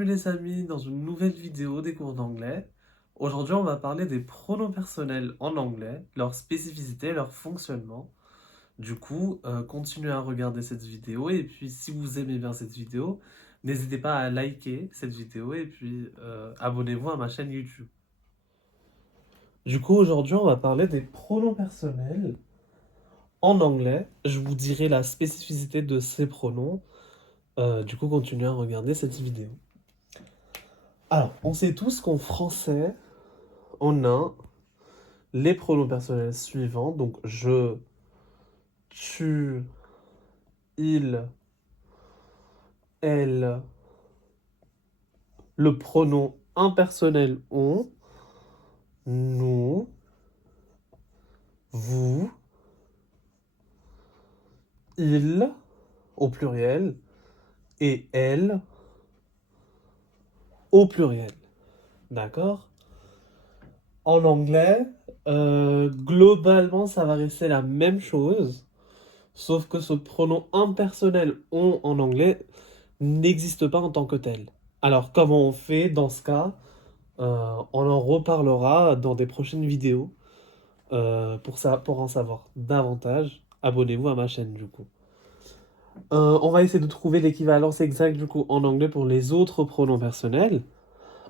Bienvenue les amis dans une nouvelle vidéo des cours d'anglais. Aujourd'hui, on va parler des pronoms personnels en anglais, leurs spécificités, leur fonctionnement. Du coup, continuez à regarder cette vidéo et puis si vous aimez bien cette vidéo, n'hésitez pas à liker cette vidéo et puis abonnez-vous à ma chaîne YouTube. Du coup, aujourd'hui, on va parler des pronoms personnels en anglais. Je vous dirai la spécificité de ces pronoms. Du coup, continuez à regarder cette vidéo. Alors, on sait tous qu'en français, on a les pronoms personnels suivants. Donc, je, tu, il, elle, le pronom impersonnel on, nous, vous, il au pluriel et elle au pluriel. D'accord? En anglais, globalement, ça va rester la même chose, sauf que ce pronom impersonnel on en anglais n'existe pas en tant que tel. Alors, comment on fait dans ce cas? On en reparlera dans des prochaines vidéos. Pour en savoir davantage, abonnez-vous à ma chaîne du coup. On va essayer de trouver l'équivalence exacte du coup en anglais pour les autres pronoms personnels.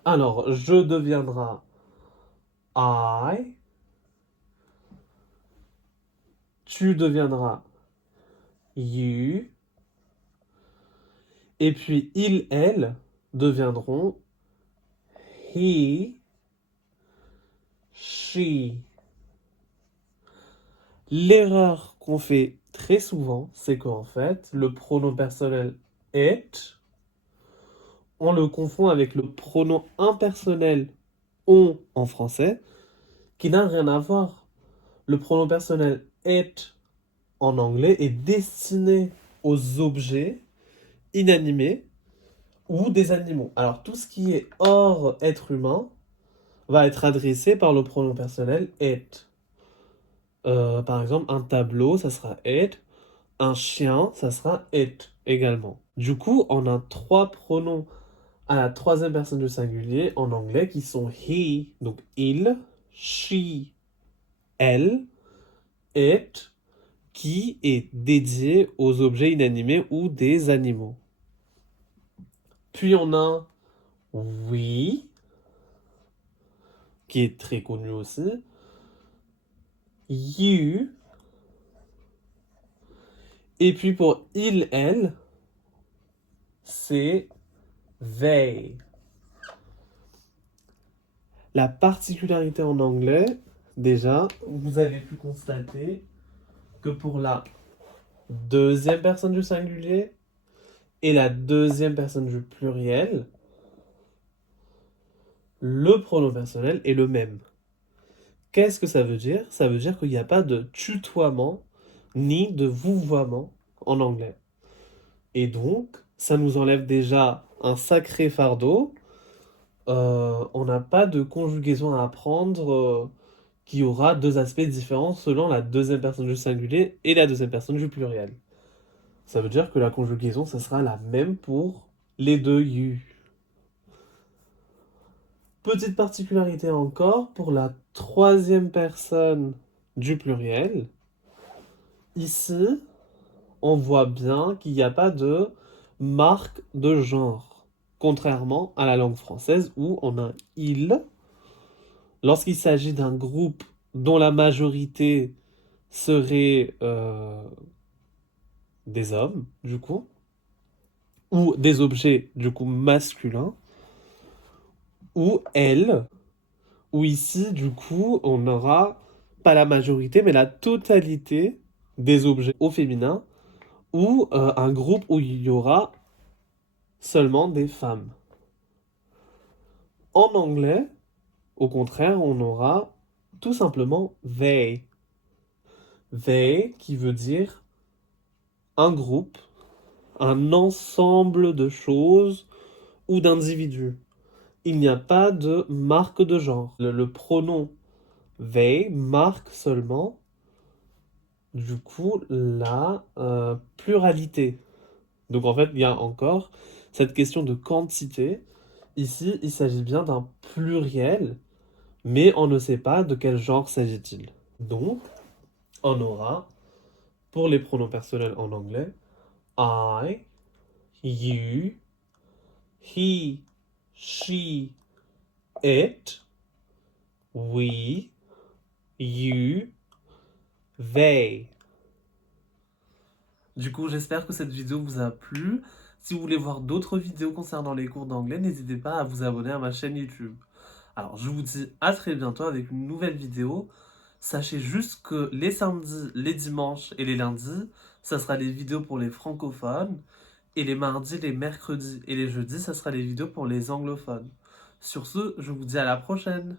Alors, je deviendra I, tu deviendras you, et puis il, elle deviendront he, she. L'erreur qu'on fait très souvent, c'est qu'en fait, le pronom personnel it, on le confond avec le pronom impersonnel on en français, qui n'a rien à voir. Le pronom personnel it en anglais est destiné aux objets inanimés ou des animaux. Alors tout ce qui est hors être humain va être adressé par le pronom personnel it. Par exemple, un tableau, ça sera it. Un chien, ça sera it également. Du coup, on a trois pronoms à la troisième personne du singulier en anglais qui sont he, donc il, she, elle, it, qui est dédié aux objets inanimés ou des animaux. Puis on a we, qui est très connu aussi, you, et puis pour il, elle, c'est they. La particularité en anglais, déjà, vous avez pu constater que pour la deuxième personne du singulier et la deuxième personne du pluriel, le pronom personnel est le même. Qu'est-ce que ça veut dire? Ça veut dire qu'il n'y a pas de tutoiement ni de vouvoiement en anglais. Et donc, ça nous enlève déjà un sacré fardeau. On n'a pas de conjugaison à apprendre qui aura deux aspects différents selon la deuxième personne du singulier et la deuxième personne du pluriel. Ça veut dire que la conjugaison, ça sera la même pour les deux you. Petite particularité encore, pour la troisième personne du pluriel, ici, on voit bien qu'il n'y a pas de marque de genre, contrairement à la langue française où on a il. Lorsqu'il s'agit d'un groupe dont la majorité serait des hommes, du coup, ou des objets, du coup, masculins, ou elle, où ici, du coup, on n'aura pas la majorité, mais la totalité des objets au féminin, ou un groupe où il y aura seulement des femmes. En anglais, au contraire, on aura tout simplement they. They qui veut dire un groupe, un ensemble de choses ou d'individus. Il n'y a pas de marque de genre. Le pronom they marque seulement, du coup, la pluralité. Donc en fait, il y a encore cette question de quantité. Ici, il s'agit bien d'un pluriel, mais on ne sait pas de quel genre s'agit-il. Donc, on aura, pour les pronoms personnels en anglais, I, you, he, she, it, we, you, they. Du coup, j'espère que cette vidéo vous a plu. Si vous voulez voir d'autres vidéos concernant les cours d'anglais, n'hésitez pas à vous abonner à ma chaîne YouTube. Alors, je vous dis à très bientôt avec une nouvelle vidéo. Sachez juste que les samedis, les dimanches et les lundis, ça sera les vidéos pour les francophones. Et les mardis, les mercredis et les jeudis, ça sera les vidéos pour les anglophones. Sur ce, je vous dis à la prochaine.